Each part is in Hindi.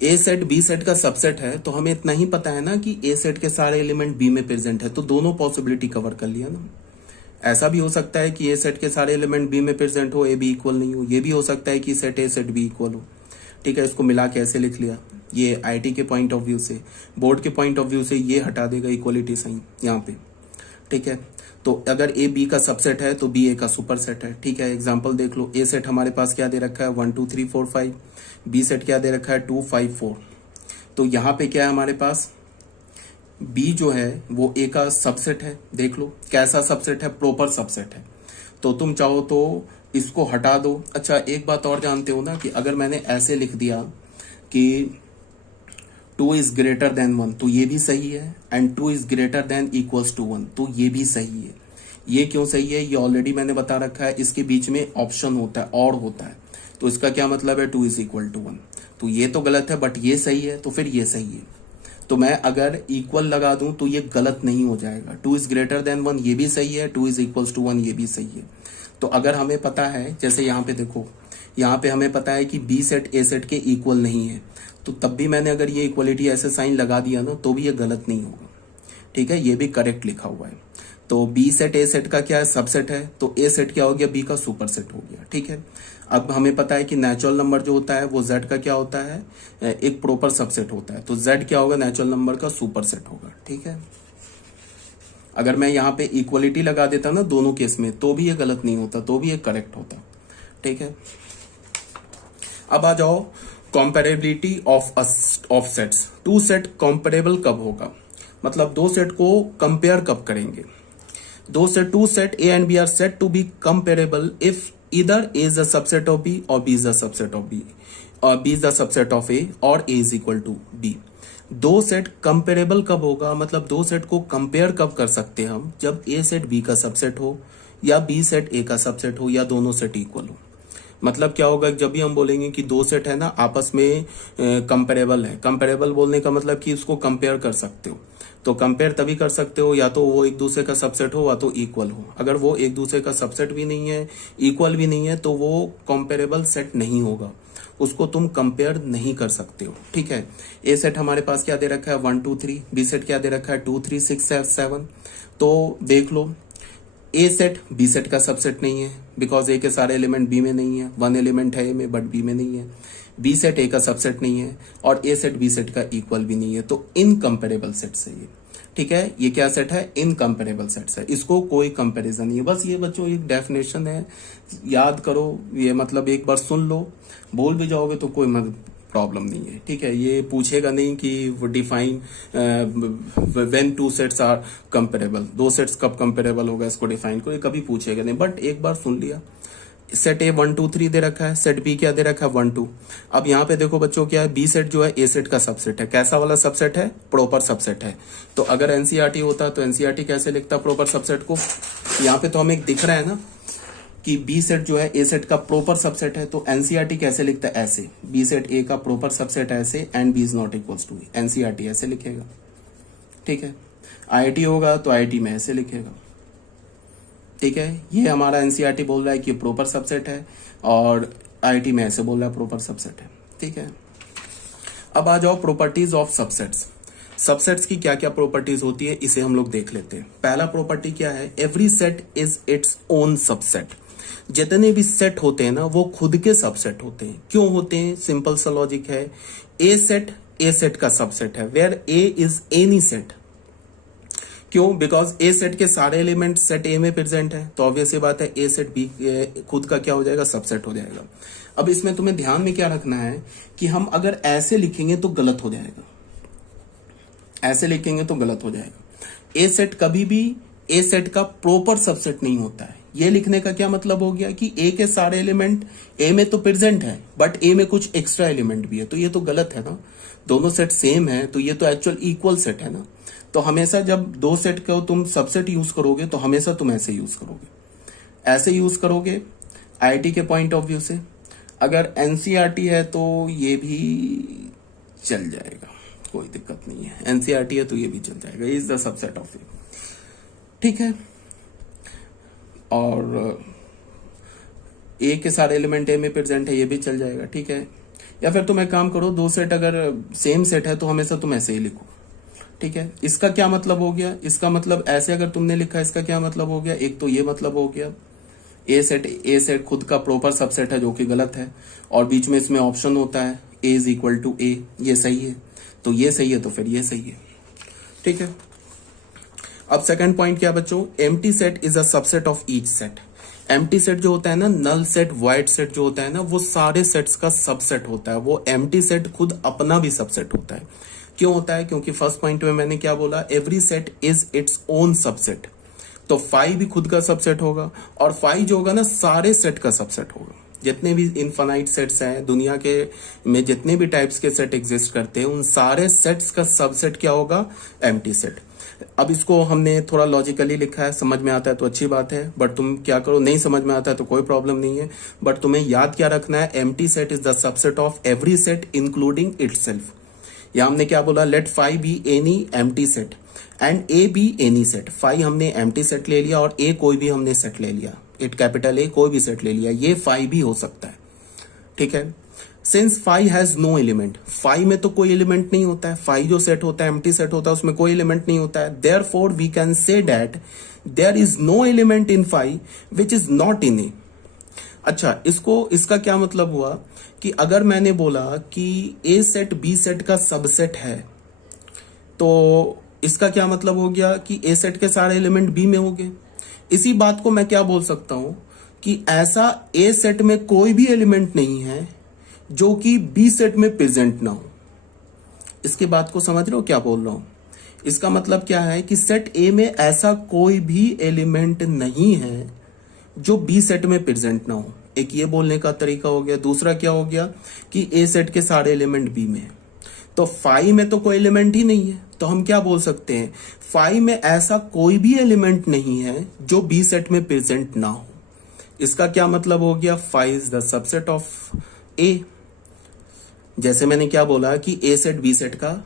ए सेट बी सेट का सबसेट है, तो हमें इतना ही पता है ना कि ए सेट के सारे एलिमेंट बी में प्रेजेंट है, तो दोनों पॉसिबिलिटी कवर कर लिया ना। ऐसा भी हो सकता है कि ए सेट के सारे एलिमेंट बी में प्रेजेंट हो, ए बी इक्वल नहीं हो। ये भी हो सकता है कि set A set B equal हो। ठीक है, इसको मिला के ऐसे लिख लिया। ये आईटी के पॉइंट ऑफ व्यू से, बोर्ड के पॉइंट ऑफ व्यू से ये हटा देगा इक्वलिटी साइन यहाँ पे। ठीक है, तो अगर ए बी का सबसेट है तो बी ए का सुपर सेट है। ठीक है, एग्जांपल देख लो। ए सेट हमारे पास क्या दे रखा है 1 2 3 4 5, बी सेट क्या दे रखा है 2 5 4। तो यहाँ पे क्या है हमारे पास, बी जो है वो ए का सबसेट है। देख लो कैसा सबसेट है, प्रॉपर सबसेट है। तो तुम चाहो तो इसको हटा दो। अच्छा, एक बात और जानते हो ना कि अगर मैंने ऐसे लिख दिया कि 2 इज ग्रेटर देन 1 तो ये भी सही है, and 2 is greater than equals to 1 तो ये भी सही है। ये क्यों सही है, ये ऑलरेडी मैंने बता रखा है। इसके बीच में ऑप्शन होता है, और होता है, तो इसका क्या मतलब है 2 इज इक्वल टू 1। तो ये तो गलत है, बट ये सही है, तो फिर ये सही है। तो मैं अगर इक्वल लगा दूं तो ये गलत नहीं हो जाएगा। 2 इज ग्रेटर देन 1 ये भी सही है, 2 इज इक्वल्स टू 1 ये भी सही है। तो अगर हमें पता है, जैसे यहाँ पे देखो, यहाँ पे हमें पता है कि बी सेट ए सेट के इक्वल नहीं है, तो तब भी मैंने अगर ये इक्वलिटी ऐसे साइन लगा दिया ना तो भी ये गलत नहीं होगा। ठीक है, ये भी करेक्ट लिखा हुआ है। तो बी सेट ए सेट का क्या है, सबसेट है, तो ए सेट क्या हो गया, बी का सुपर सेट हो गया। ठीक है, अब हमें पता है कि नेचुरल नंबर जो होता है वो जेड का क्या होता है, एक प्रॉपर सबसेट होता है। तो जेड क्या होगा, नेचुरल नंबर का सुपर सेट होगा। ठीक है, अगर मैं यहाँ पे इक्वलिटी लगा देता ना दोनों केस में तो भी ये गलत नहीं होता, तो भी ये करेक्ट होता। ठीक है, अब आ जाओ comparability of sets. Two set comparable कब होगा, मतलब दो सेट को कंपेयर कब करेंगे। Two set A and B are said to be comparable if either A is a subset of B or B is a subset of B or B is the subset of A और A is equal to B। दो सेट कंपेरेबल कब होगा, मतलब दो सेट को कंपेयर कब कर सकते हैं हम, जब A सेट B का सबसेट हो या B सेट A का सबसेट हो या दोनों सेट इक्वल हो। मतलब क्या होगा, जब भी हम बोलेंगे कि दो सेट है ना आपस में कंपेरेबल है, कंपेरेबल बोलने का मतलब कि उसको कंपेयर कर सकते हो। तो कंपेयर तभी कर सकते हो या तो वो एक दूसरे का सबसेट हो या तो इक्वल हो। अगर वो एक दूसरे का सबसेट भी नहीं है, इक्वल भी नहीं है, तो वो कंपेरेबल सेट नहीं होगा, उसको तुम कंपेयर नहीं कर सकते हो। ठीक है, ए सेट हमारे पास क्या दे रखा है 1 2 3, बी सेट क्या दे रखा है 2 3 6 7। तो देख लो, ए सेट बी सेट का सबसेट नहीं है, बिकॉज ए के सारे एलिमेंट बी में नहीं है। वन एलिमेंट है ए में बट बी में नहीं है। बी सेट ए का सबसेट नहीं है और ए सेट बी सेट का इक्वल भी नहीं है, तो इनकंपेरेबल सेट्स है ये। ठीक है, ये क्या सेट है, इनकंपेरेबल सेट्स है, इसको कोई कंपैरिजन नहीं है। बस ये बच्चों एक डेफिनेशन है, याद करो ये, मतलब एक बार सुन लो, बोल भी जाओगे तो कोई प्रॉब्लम नहीं है। ठीक है, ये पूछेगा नहीं कि define when two sets are comparable, दो सेट्स कब कंपेरेबल होगा इसको डिफाइन करो, ये कभी पूछेगा नहीं। बट एक बार सुन लिया, सेट ए 1 2 3 दे रखा है, सेट बी क्या दे रखा है 1 2। अब यहाँ पे देखो बच्चों क्या है, बी सेट जो है ए सेट का सबसेट है। कैसा वाला सबसेट है, प्रॉपर सबसेट है। तो अगर एनसीईआरटी होता तो एनसीईआरटी कैसे लिखता प्रॉपर सबसेट को, यहाँ पे तो हमें दिख रहा है ना कि बी सेट जो है ए सेट का प्रॉपर सबसेट है, तो एनसीईआरटी कैसे लिखता है, ऐसे बी सेट ए का प्रॉपर सबसेट ऐसे and B is not equals to, NCERT ऐसे लिखेगा। ठीक है, आईआईटी होगा तो आईआईटी में ऐसे लिखेगा। ठीक है, ये हमारा एनसीईआरटी बोल रहा है कि प्रॉपर सबसेट है और आईआईटी में ऐसे बोल रहा है प्रॉपर सबसेट है। ठीक है, अब आ जाओ प्रॉपर्टीज ऑफ सबसेट्स। सबसेट्स की क्या क्या प्रॉपर्टीज होती है इसे हम लोग देख लेते हैं। पहला प्रॉपर्टी क्या है, every set is its own subset. जितने भी सेट होते हैं ना वो खुद के सबसेट होते हैं। क्यों होते हैं, सिंपल सा लॉजिक है, ए सेट का सबसेट है, where A is any set. क्यों, बिकॉज ए सेट के सारे एलिमेंट सेट ए में प्रेजेंट है, तो ऑब्वियस ये बात है ए सेट बी खुद का क्या हो जाएगा, सबसेट हो जाएगा। अब इसमें तुम्हें ध्यान में क्या रखना है कि हम अगर ऐसे लिखेंगे तो गलत हो जाएगा, ऐसे लिखेंगे तो गलत हो जाएगा। ए सेट कभी भी ए सेट का प्रॉपर सबसेट नहीं होता है। ये लिखने का क्या मतलब हो गया कि ए के सारे एलिमेंट ए में तो प्रेजेंट है बट ए में कुछ एक्स्ट्रा एलिमेंट भी है, तो ये तो गलत है ना। दोनों सेट सेम है तो ये तो एक्चुअल इक्वल सेट है ना। तो हमेशा जब दो सेट को तुम सबसेट यूज करोगे तो हमेशा तुम ऐसे यूज करोगे, ऐसे यूज करोगे आईआईटी के पॉइंट ऑफ व्यू से। अगर एनसीईआरटी है तो ये भी चल जाएगा, कोई दिक्कत नहीं है। एनसीईआरटी है तो ये भी चल जाएगा, is the subset of A. ठीक है, और ए के सारे एलिमेंट ए में प्रेजेंट है, ये भी चल जाएगा। ठीक है, या फिर तुम एक काम करो, दो सेट अगर सेम सेट है तो हमेशा तुम ऐसे ही लिखो, ठीक है। इसका क्या मतलब हो गया, इसका मतलब ऐसे अगर तुमने लिखा, इसका क्या मतलब हो गया, एक तो ये मतलब हो गया ए सेट खुद का प्रॉपर सबसेट है, जो कि गलत है, और बीच में इसमें ऑप्शन होता है ए इज इक्वल टू ए, ये सही है, तो ये सही है, तो फिर ये सही है, ठीक है। अब सेकंड पॉइंट क्या बच्चों, empty set is a subset of each set. Empty set जो होता है ना, नल सेट, वाइड सेट जो होता है ना, वो सारे सेट्स का सबसेट होता है। वो एम्प्टी सेट खुद अपना भी सबसेट होता है। क्यों होता है, क्योंकि फर्स्ट पॉइंट में मैंने क्या बोला, every set is its own subset. तो फाइव भी खुद का सबसेट होगा, और फाइव जो होगा ना, सारे सेट का सबसेट होगा। जितने भी इनफाइनाइट सेट्स हैं दुनिया के में, जितने भी टाइप्स के सेट एग्जिस्ट करते हैं, उन सारे सेट्स का सबसेट क्या होगा, एम्प्टी सेट। अब इसको हमने थोड़ा लॉजिकली लिखा है, समझ में आता है तो अच्छी बात है, बट तुम क्या करो, नहीं समझ में आता है तो कोई प्रॉब्लम नहीं है, बट तुम्हें याद क्या रखना है, empty set is the subset of every set including itself. या हमने क्या बोला, let phi be any empty set and A B any set. Phi हमने एम्प्टी सेट ले लिया और ए कोई भी हमने सेट ले लिया, इट कैपिटल ए कोई भी सेट ले लिया, ये फाइव भी हो सकता है, ठीक है। Since five has no element, phi में तो कोई एलिमेंट नहीं होता है, फाइव जो सेट होता है, एम्प्टी सेट होता है, उसमें कोई एलिमेंट नहीं होता है। Therefore we can say that there is no element in five which is not in A. अच्छा, इसका क्या मतलब हुआ कि अगर मैंने बोला कि ए सेट बी सेट का सबसेट है, तो इसका क्या मतलब हो गया कि ए सेट के सारे एलिमेंट बी में होंगे। इसी बात को मैं क्या बोल सकता हूं कि ऐसा ए सेट में कोई भी एलिमेंट नहीं है जो कि बी सेट में प्रेजेंट ना हो। इसके बात को समझ रहे हो क्या बोल रहा हूं, इसका मतलब क्या है कि सेट ए में ऐसा कोई भी एलिमेंट नहीं है जो बी सेट में प्रेजेंट ना हो। एक ये बोलने का तरीका हो गया। दूसरा क्या हो गया कि ए सेट के सारे एलिमेंट बी में है, तो फाइव में तो कोई एलिमेंट ही नहीं है, तो हम क्या बोल सकते हैं, फाइव में ऐसा कोई भी एलिमेंट नहीं है जो बी सेट में प्रेजेंट ना हो। इसका क्या मतलब हो गया, five is the subset of A. जैसे मैंने क्या बोला कि ए सेट बी सेट का,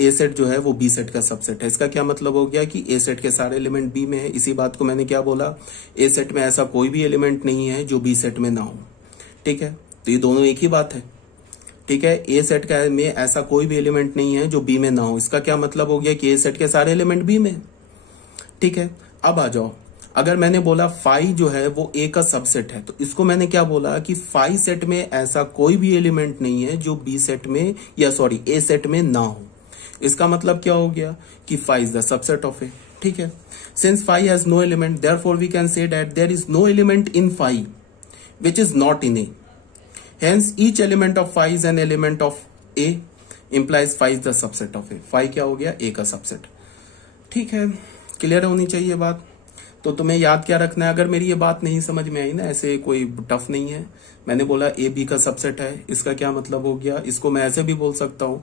ए सेट जो है वो बी सेट का सबसेट है। इसका क्या मतलब हो गया कि ए सेट के सारे एलिमेंट बी में है। इसी बात को मैंने क्या बोला, ए सेट में ऐसा कोई भी एलिमेंट नहीं है जो बी सेट में ना हो, ठीक है। तो ये दोनों एक ही बात है, ठीक है। ए सेट का में ऐसा कोई भी एलिमेंट नहीं है जो बी में ना हो। इसका क्या मतलब हो गया कि ए सेट के सारे एलिमेंट बी में, ठीक है। अब आ जाओ, अगर मैंने बोला फाइव जो है वो ए का सबसेट है, तो इसको मैंने क्या बोला कि फाइव सेट में ऐसा कोई भी एलिमेंट नहीं है जो बी सेट में, या सॉरी ए सेट में ना हो। इसका मतलब क्या हो गया कि five is the subset of A, ठीक है। Since five has no element, therefore we can say that there is no element in five which is not in A, hence each element of phi is an element of a, implies phi is the subset of a। phi क्या हो गया, a का सबसेट, ठीक है। क्लियर होनी चाहिए बात। तो तुम्हें याद क्या रखना है, अगर मेरी ये बात नहीं समझ में आई ना, ऐसे कोई टफ नहीं है। मैंने बोला ए बी का सबसेट है, इसका क्या मतलब हो गया, इसको मैं ऐसे भी बोल सकता हूं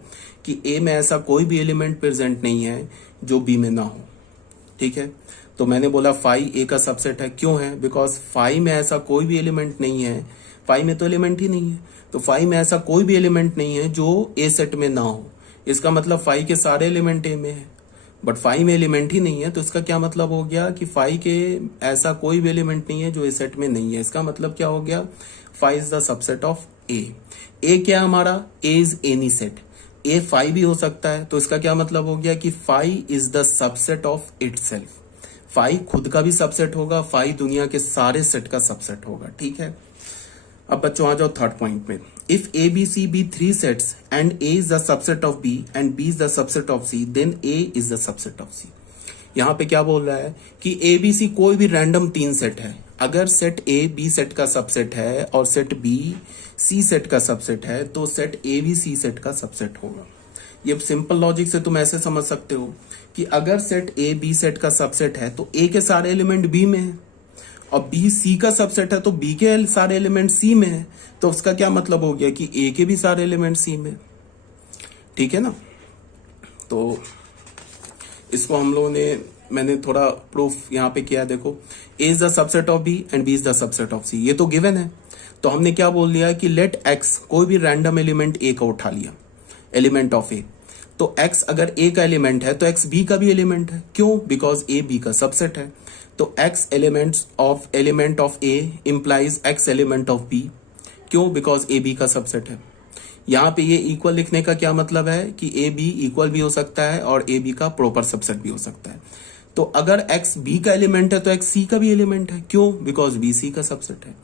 कि ए में ऐसा कोई भी एलिमेंट प्रेजेंट नहीं है जो बी में ना हो, ठीक है। तो मैंने बोला फाइव ए का सबसेट है, क्यों है, बिकॉज फाइव में ऐसा कोई भी एलिमेंट नहीं है, फाइव में तो एलिमेंट ही नहीं है, तो फाइव में ऐसा कोई भी एलिमेंट नहीं है जो ए सेट में ना हो। इसका मतलब फाइव के सारे एलिमेंट ए में है, बट फाइव में एलिमेंट ही नहीं है, तो इसका क्या मतलब हो गया कि फाइव के ऐसा कोई भी एलिमेंट नहीं है जो ए सेट में नहीं है। इसका मतलब क्या हो गया, five is the subset of A. A क्या हमारा, A is any set, A five भी हो सकता है, तो इसका क्या मतलब हो गया कि five is the subset of itself. Five खुद का भी सबसेट होगा, फाइव दुनिया के सारे सेट का सबसेट होगा, ठीक है। अब बच्चों आ जाओ थर्ड पॉइंट में। If A B C B three sets and A is the subset of B and B is the subset of C, then A is the subset of C. यहां पे क्या बोल रहा है कि ए बी सी कोई भी रैंडम तीन सेट है, अगर सेट ए बी सेट का सबसेट है और सेट बी सी सेट का सबसेट है, तो सेट ए भी सी सेट का सबसेट होगा। ये सिंपल लॉजिक से तुम ऐसे समझ सकते हो कि अगर सेट ए बी सेट का सबसेट है तो ए के सारे एलिमेंट बी में है, और बी सी का सबसेट है तो बी के सारे एलिमेंट सी में है। तो उसका क्या मतलब हो गया कि ए के भी सारे एलिमेंट सी में, ठीक है ना। तो इसको हम लोगों ने, मैंने थोड़ा प्रूफ यहां पे किया, देखो A is the subset of B and B is the subset of C, ये तो गिवन है। तो हमने क्या बोल दिया कि लेट एक्स, कोई भी रैंडम एलिमेंट ए का उठा लिया, एलिमेंट ऑफ ए, तो एक्स अगर ए का एलिमेंट है तो एक्स बी का भी एलिमेंट है, क्यों, बिकॉज ए बी का सबसेट है। तो x element of a implies x element of b, क्यों, बिकॉज ए बी का सबसेट है। यहाँ पे ये इक्वल लिखने का क्या मतलब है कि ए बी इक्वल भी हो सकता है और ए बी का प्रॉपर सबसेट भी हो सकता है। तो अगर एक्स बी का एलिमेंट है तो एक्स सी का भी एलिमेंट है। क्यों? बिकॉज बी सी का सबसेट है।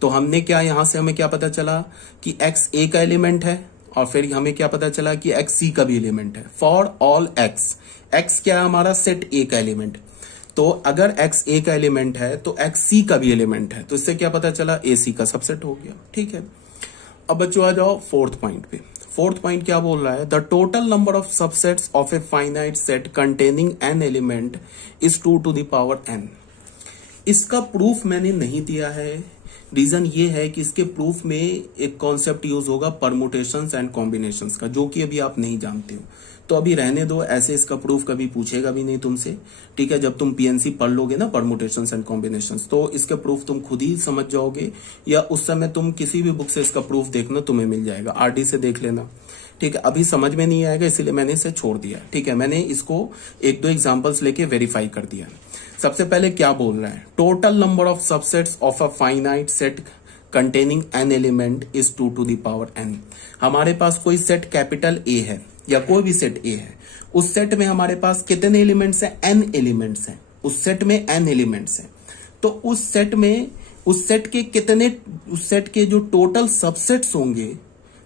तो हमने क्या, यहां से हमें क्या पता चला कि एक्स ए का एलिमेंट है, और फिर हमें क्या पता चला कि एक्स सी का भी एलिमेंट है। फॉर ऑल एक्स, एक्स क्या है हमारा, सेट ए का एलिमेंट। तो अगर एक्स ए का एलिमेंट है तो एक्स सी का भी एलिमेंट है, तो इससे क्या पता चला, ए सी का सबसेट हो गया। ठीक है, अब बच्चों आ जाओ फोर्थ पॉइंट पे। फोर्थ पॉइंट क्या बोल रहा है, the total number of subsets of a finite set containing an element is 2 to the power n। इसका प्रूफ मैंने नहीं दिया है। रीजन ये है कि इसके प्रूफ में एक कॉन्सेप्ट यूज होगा परमुटेशंस एंड कॉम्बिनेशंस का, जो कि अभी आप नहीं जानते हो। तो अभी रहने दो, ऐसे इसका प्रूफ कभी पूछेगा भी नहीं तुमसे। ठीक है, जब तुम पीएनसी पढ़ लोगे ना, परमुटेशंस एंड कॉम्बिनेशंस, तो इसके प्रूफ तुम खुद ही समझ जाओगे, या उस समय तुम किसी भी बुक से इसका प्रूफ देखना, तुम्हें मिल जाएगा, आरडी से देख लेना। ठीक है, अभी समझ में नहीं आएगा इसीलिए मैंने इसे छोड़ दिया। ठीक है, मैंने इसको एक दो एग्जांपल्स लेके वेरीफाई कर दिया। सबसे पहले क्या बोल रहा है, total number of subsets of a finite set containing an element is 2 to the power n। हमारे पास कोई सेट कैपिटल ए है या कोई भी सेट ए है, उस सेट में हमारे पास कितने एलिमेंट्स हैं, एन एलिमेंट्स हैं। उस सेट में एन एलिमेंट्स हैं, तो उस सेट में उस सेट के जो टोटल सबसेट्स होंगे,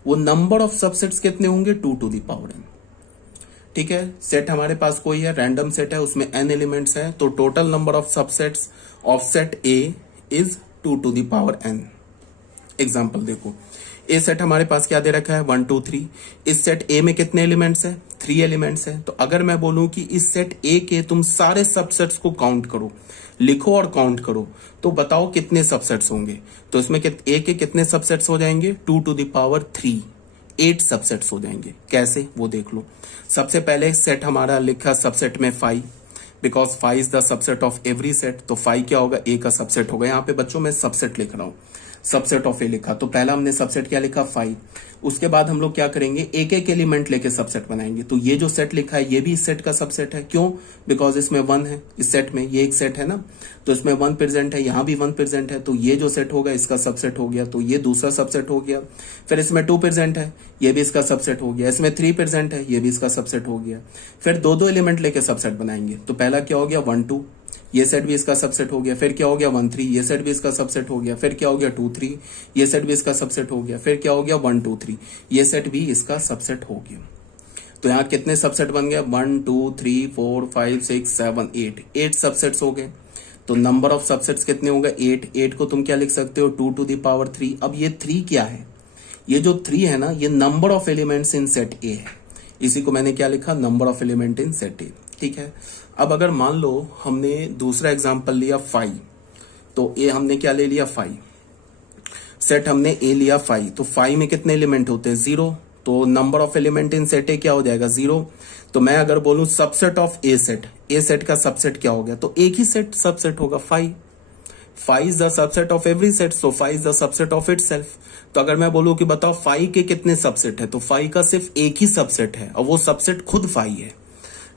वो नंबर ऑफ सबसेट्स कितने होंगे, 2 to the power n। ठीक है, सेट हमारे पास कोई है, रैंडम सेट है, उसमें एन एलिमेंट्स हैं, तो total number of subsets of set A is 2 to the power n। Example देखो, ए सेट हमारे पास क्या दे रखा है, 1 2 3। इस सेट ए में कितने एलिमेंट्स हैं, 3 एलिमेंट्स हैं। तो अगर मैं बोलूं कि इस सेट ए के तुम सारे सबसेट्स को काउंट करो, लिखो और काउंट करो, तो बताओ कितने सबसेट्स होंगे। तो इसमें ए के कितने सबसेट्स हो जाएंगे, 2 to the power 3, 8 सबसेट्स हो जाएंगे। कैसे, वो देख लो। सबसे पहले सेट हमारा लिखा सबसेट में 5, because 5 is the subset of every set, तो 5 क्या होगा, ए का सबसेट होगा। यहाँ पे बच्चों मैं सबसेट लिख रहा हूं, सबसेट ऑफ ए लिखा, तो पहला हमने सबसेट क्या लिखा, 5। उसके बाद हम लोग क्या करेंगे, एक एक एलिमेंट लेके सबसेट बनाएंगे। तो ये जो सेट लिखा है ये भी इस सेट का सबसेट है। क्यों? बिकॉज इसमें 1 है, इस सेट में ये एक सेट है ना, तो इसमें 1 प्रेजेंट है, यहाँ भी 1 प्रेजेंट है, तो ये जो सेट होगा इसका सबसेट हो गया, तो ये दूसरा सबसेट हो गया। फिर इसमें 2 प्रेजेंट है, ये भी इसका सबसेट हो गया। इसमें 3 प्रेजेंट है, ये भी इसका सबसेट हो गया। फिर दो एलिमेंट लेके सबसेट बनाएंगे, तो पहला क्या हो गया, 1 2, ये सेट भी इसका सबसेट हो गया। फिर क्या हो गया, 1 3, ये सेट भी इसका सबसेट हो गया। फिर क्या हो गया, 2 3, ये सेट भी इसका सबसेट हो गया। फिर क्या हो गया, 1 2 3, ये सेट भी इसका सबसेट हो गया। तो यहाँ कितने सबसेट बन गया, 1 2 3 4 5 6 7 8 सबसेट्स हो गए। तो नंबर ऑफ सबसेट्स कितने होंगे, 8 को तुम क्या लिख सकते हो, 2 to the power 3। अब ये 3 क्या है, ये जो 3 है ना, ये number of elements in set A है। इसी को मैंने क्या लिखा, number of element in set ए। ठीक है, अब अगर मान लो हमने दूसरा एग्जांपल लिया 5, तो ए हमने क्या ले लिया, 5 सेट हमने ए लिया 5, तो 5 में कितने एलिमेंट होते हैं, 0, तो number of element in set ए क्या हो जाएगा, 0। तो मैं अगर बोलूं सबसेट ऑफ ए सेट का सबसेट क्या हो गया, तो एक ही सेट सबसेट होगा, 5 is the subset of every set, so 5 is the subset of itself. तो अगर मैं बोलूं कि बताओ 5 के कितने सबसेट है, तो 5 का सिर्फ एक ही सबसेट है, और वो सबसेट खुद 5 है।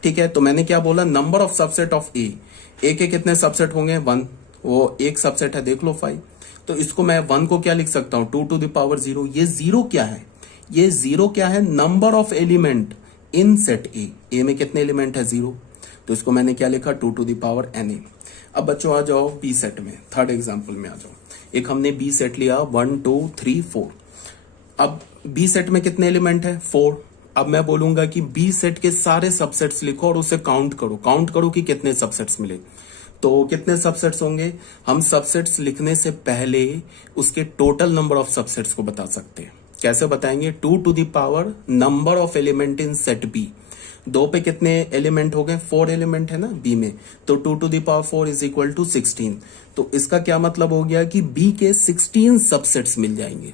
ठीक है, तो मैंने क्या बोला, नंबर ऑफ सबसेट ऑफ ए के कितने सबसेट होंगे, 1, वो एक सबसेट है, देख लो 5। तो इसको मैं 1 को क्या लिख सकता हूं, 2 to the power 0। ये 0 क्या है, ये 0 क्या है, number of element in set ए में कितने एलिमेंट है, 0, तो इसको मैंने क्या लिखा, 2 to the power na। अब बच्चों आ जाओ बी सेट में, थर्ड एग्जाम्पल में आ जाओ। एक हमने बी सेट लिया 1 2 3 4। अब बी सेट में कितने एलिमेंट है, 4। अब मैं बोलूंगा कि बी सेट के सारे सबसेट्स लिखो और उसे काउंट करो कि कितने सबसेट्स मिले। तो कितने सबसेट्स होंगे, हम सबसेट्स लिखने से पहले उसके टोटल नंबर ऑफ सबसेट्स को बता सकते हैं। कैसे बताएंगे, 2 to the power number of element in set B. 2 पे कितने एलिमेंट हो गए, 4 एलिमेंट है ना बी में, तो 2 to the power 4 is equal to 16। तो इसका क्या मतलब हो गया कि बी के 16 सबसेट्स मिल जाएंगे।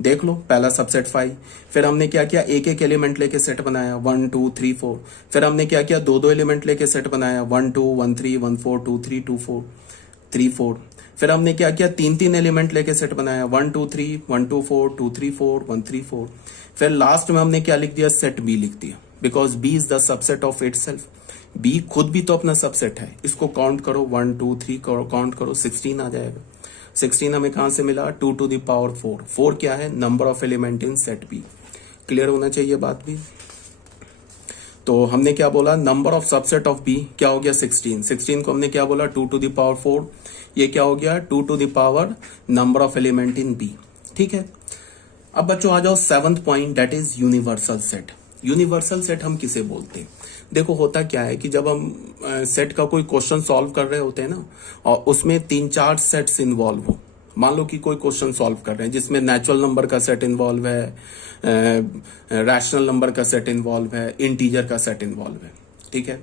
देख लो, पहला सबसेट 5, फिर हमने क्या किया, एक एक एलिमेंट लेके सेट बनाया 1 2 3 4। फिर हमने क्या किया, दो एलिमेंट लेके सेट बनाया 1 2 1 3 1 4 2 3 2 4 3 4। फिर हमने क्या किया, 3 एलिमेंट लेके सेट बनाया 1 2 3 1 2 4 2 3 4 1 3 4। फिर लास्ट में हमने क्या लिख दिया, सेट बी लिख दिया, because B is the subset of itself. B खुद भी तो अपना सबसेट है। इसको काउंट करो, 1 2 3 काउंट करो, 16 आ जाएगा। 16 हमें कहां से मिला, 2 to the power 4। 4 क्या है, number of element in set B. Clear होना चाहिए बात भी। तो हमने क्या बोला, number of subset of B क्या हो गया 16। 16 को हमने क्या बोला 2 to the power 4, ये क्या हो गया 2 to the power number of element in B. ठीक है, अब बच्चों आ जाओ 7th point, that is universal set. Universal set हम किसे बोलते हैं? देखो होता क्या है कि जब हम सेट का कोई क्वेश्चन सॉल्व कर रहे होते हैं ना, और उसमें 3-4 सेट्स इन्वॉल्व हो, मान लो कि कोई क्वेश्चन सॉल्व कर रहे हैं जिसमें नेचुरल नंबर का सेट इन्वॉल्व है, रैशनल नंबर का सेट इन्वॉल्व है, इंटीजर का सेट इन्वॉल्व है। ठीक है,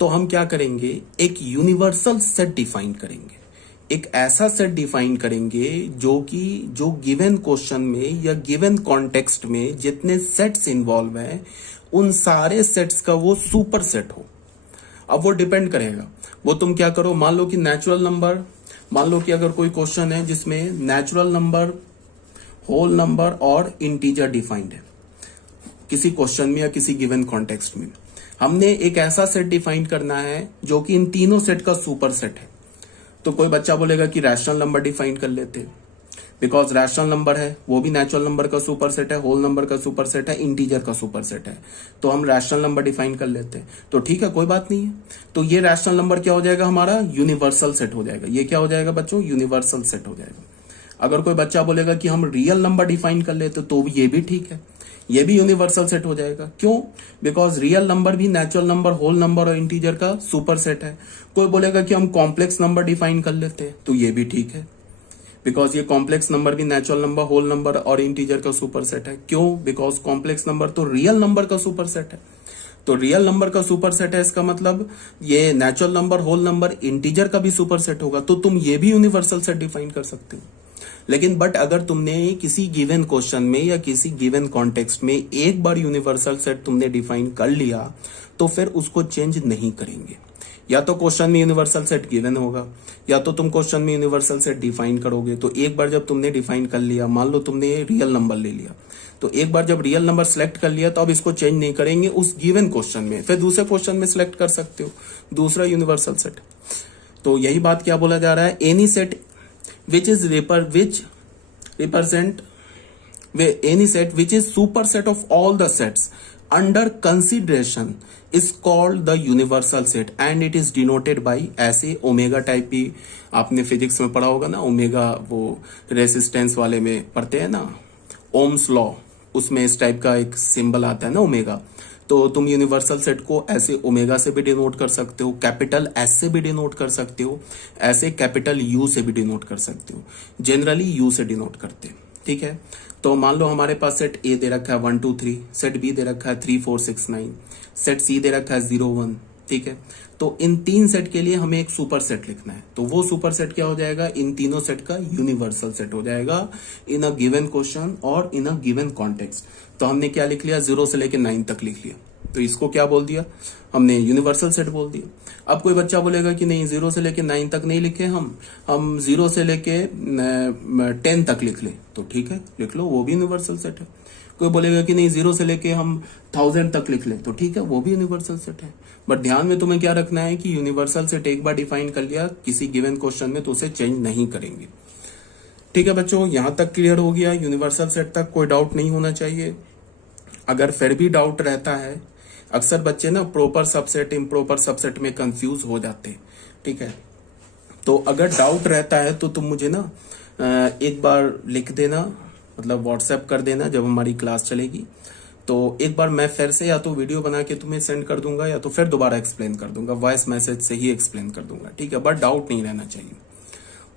तो हम क्या करेंगे, एक यूनिवर्सल सेट डिफाइन करेंगे, एक ऐसा सेट डिफाइन करेंगे जो गिवन क्वेश्चन में या गिवन कॉन्टेक्स्ट में जितने सेट्स इन्वॉल्व हैं उन सारे सेट्स का वो सुपर सेट हो। अब वो डिपेंड करेगा, वो तुम क्या करो, मान लो कि नेचुरल नंबर, मान लो कि अगर कोई क्वेश्चन है जिसमें नेचुरल नंबर, होल नंबर और इंटीजर डिफाइंड है किसी क्वेश्चन में या किसी गिवन कॉन्टेक्स्ट में, हमने एक ऐसा सेट डिफाइन करना है जो कि इन तीनों सेट का सुपर सेट है। तो कोई बच्चा बोलेगा कि रैशनल नंबर डिफाइन कर लेते हैं, बिकॉज रैशनल नंबर है वो भी नेचुरल नंबर का सुपर सेट है, होल नंबर का सुपर सेट है, इंटीजर का सुपर सेट है, तो हम रैशनल नंबर डिफाइन कर लेते हैं। तो ठीक है, कोई बात नहीं है। तो ये रैशनल नंबर क्या हो जाएगा, हमारा यूनिवर्सल सेट हो जाएगा। ये क्या हो जाएगा बच्चों, यूनिवर्सल सेट हो जाएगा। अगर कोई बच्चा बोलेगा कि हम रियल नंबर डिफाइन कर लेते तो ये भी ठीक है, ये भी यूनिवर्सल सेट हो जाएगा। क्यों? बिकॉज रियल नंबर भी नेचुरल नंबर, होल नंबर और इंटीजर का सुपर सेट है। कोई बोलेगा कि हम कॉम्प्लेक्स नंबर डिफाइन कर लेते हैं, तो ये भी ठीक है, बिकॉज ये कॉम्प्लेक्स नंबर भी नेचुरल नंबर, होल नंबर और इंटीजर का सुपर सेट है। क्यों? बिकॉज कॉम्प्लेक्स नंबर तो रियल नंबर का सुपर सेट है। तो रियल नंबर का सुपर सेट है, इसका मतलब ये natural number, whole number, integer का भी सुपर सेट होगा, तो तुम ये भी यूनिवर्सल सेट डिफाइन कर सकते हो। लेकिन बट अगर तुमने किसी गिवन क्वेश्चन में या किसी गिवन कॉन्टेक्स्ट में एक बार यूनिवर्सल सेट तुमने डिफाइन कर लिया तो फिर उसको चेंज नहीं करेंगे। या तो क्वेश्चन में यूनिवर्सल सेट गिवन होगा या तो तुम क्वेश्चन में यूनिवर्सल सेट डिफाइन करोगे। तो एक बार जब तुमने डिफाइन कर लिया, मान लो तुमने रियल नंबर ले लिया, तो एक बार जब रियल नंबर सेलेक्ट कर लिया तो अब इसको चेंज नहीं करेंगे उस गिवन क्वेश्चन में, फिर दूसरे क्वेश्चन में सिलेक्ट कर सकते हो दूसरा यूनिवर्सल सेट। तो यही बात क्या बोला जा रहा है, any set which is superset of all the sets under consideration is called the universal set and it is denoted by ऐसे ओमेगा टाइप की, आपने फिजिक्स में पढ़ा होगा ना, ओमेगा वो रेसिस्टेंस वाले में पढ़ते हैं ना, ओम्स लॉ, उसमें इस टाइप का एक सिंबल आता है ना ओमेगा। तो तुम यूनिवर्सल सेट को ऐसे ओमेगा से भी डिनोट कर सकते हो, कैपिटल एस से भी डिनोट कर सकते हो, ऐसे कैपिटल यू से भी डिनोट कर सकते हो। जनरली यू से डिनोट करते हैं। ठीक है, तो मान लो हमारे पास सेट ए दे रखा है 1 2 3, सेट बी दे रखा है 3 4 6 9, सेट सी दे रखा है 0 1। ठीक है, तो इन तीन सेट के लिए हमें एक सुपर सेट लिखना है, तो वो सुपर सेट क्या हो जाएगा, इन तीनों सेट का यूनिवर्सल सेट हो जाएगा इन अ गिवन क्वेश्चन और इन अ गिवन कॉन्टेक्स्ट। तो हमने क्या लिख लिया, 0 से लेके 9 तक लिख लिया, तो इसको क्या बोल दिया हमने, यूनिवर्सल सेट बोल दिया। अब कोई बच्चा बोलेगा कि नहीं 0 से लेके 9 तक नहीं लिखे हम 0 से लेके 10 तक लिख ले, तो ठीक है लिख लो, वो भी यूनिवर्सल सेट है। कोई बोलेगा कि नहीं 0 से लेके हम 1000 तक लिख ले, तो ठीक है वो भी यूनिवर्सल सेट है। बट ध्यान में तुम्हें क्या रखना है कि यूनिवर्सल सेट एक बार डिफाइन कर लिया किसी गिवन क्वेश्चन में तो उसे चेंज नहीं करेंगे। ठीक है बच्चों, यहां तक क्लियर हो गया, यूनिवर्सल सेट तक कोई डाउट नहीं होना चाहिए। अगर फिर भी डाउट रहता है, अक्सर बच्चे ना प्रॉपर सबसेट इम्प्रॉपर सबसेट में कंफ्यूज हो जाते हैं। ठीक है, तो अगर डाउट रहता है तो तुम मुझे ना एक बार लिख देना, मतलब व्हाट्सएप कर देना जब हमारी क्लास चलेगी, तो एक बार मैं फिर से या तो वीडियो बना के तुम्हें सेंड कर दूंगा या तो फिर दोबारा एक्सप्लेन कर दूंगा, वॉइस मैसेज से ही एक्सप्लेन कर दूंगा। ठीक है, बट डाउट नहीं रहना चाहिए।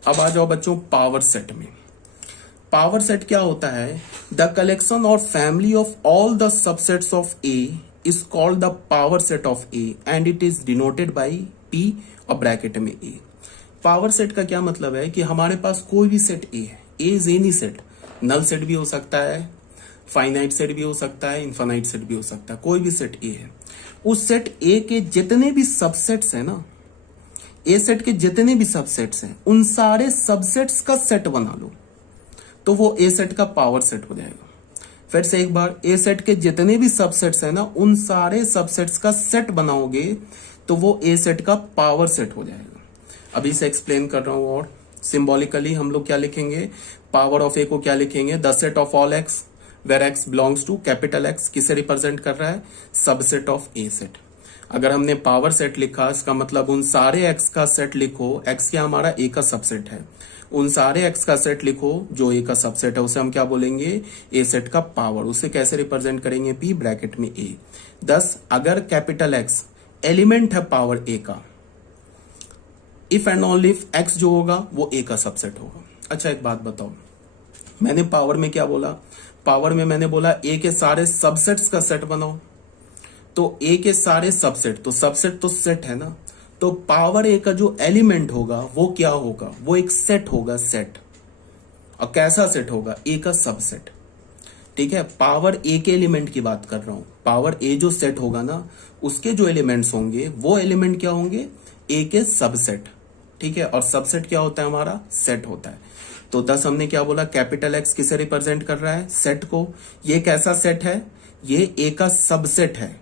अब आ जाओ बच्चों पावर सेट में। पावर सेट क्या होता है, द कलेक्शन और family of all the subsets of A is called the power set of A and it is denoted by P और ब्रैकेट में ए। पावर सेट का क्या मतलब है कि हमारे पास कोई भी सेट ए है, A is any set, null set भी हो सकता है, फाइनाइट सेट भी हो सकता है, इन्फानाइट सेट भी हो सकता है, कोई भी सेट ए है। उस सेट ए के जितने भी सबसेट्स है ना, ए सेट के जितने भी सबसेट्स हैं उन सारे सबसेट्स का सेट बना लो तो वो ए सेट का पावर सेट हो जाएगा। फिर से एक बार, ए सेट के जितने भी सबसेट्स हैं ना उन सारे सबसेट्स का सेट बनाओगे तो वो ए सेट का पावर सेट हो जाएगा। अभी से एक्सप्लेन कर रहा हूं, और सिंबॉलिकली हम लोग क्या लिखेंगे, पावर ऑफ ए को क्या लिखेंगे, the set of all x where x belongs to capital x किसे रिप्रेजेंट कर रहा है, सबसेट ऑफ ए सेट। अगर हमने पावर सेट लिखा इसका मतलब उन सारे एक्स का सेट लिखो, एक्स क्या हमारा ए का सबसेट है, उन सारे एक्स का सेट लिखो जो ए का सबसेट है, उसे हम क्या बोलेंगे, ए सेट का पावर। उसे कैसे रिप्रेजेंट करेंगे, पी ब्रैकेट में ए। 10 अगर कैपिटल एक्स एलिमेंट है पावर ए का, if and only if x जो होगा वो ए का सबसेट होगा। अच्छा एक बात बताओ, मैंने पावर में क्या बोला, पावर में मैंने बोला ए के सारे सबसेट्स का सेट बनाओ। तो ए के सारे सबसेट, तो सबसेट तो सेट है ना, तो पावर ए का जो एलिमेंट होगा वो क्या होगा, वो एक सेट होगा, सेट। और कैसा सेट होगा, ए का सबसेट। ठीक है, पावर ए के एलिमेंट की बात कर रहा हूं, पावर ए जो सेट होगा ना उसके जो एलिमेंट्स होंगे वो एलिमेंट क्या होंगे, ए के सबसेट। ठीक है, और सबसेट क्या होता है हमारा, सेट होता है। तो 10 हमने क्या बोला, कैपिटल एक्स किसे रिप्रेजेंट कर रहा है, सेट को। ये कैसा सेट है, ये ए का सबसेट है।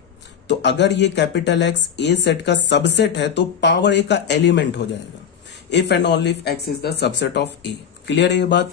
तो अगर ये कैपिटल एक्स ए सेट का सबसेट है तो पावर ए का एलिमेंट हो जाएगा, if and only if x is the subset of A. Clear है ये बात।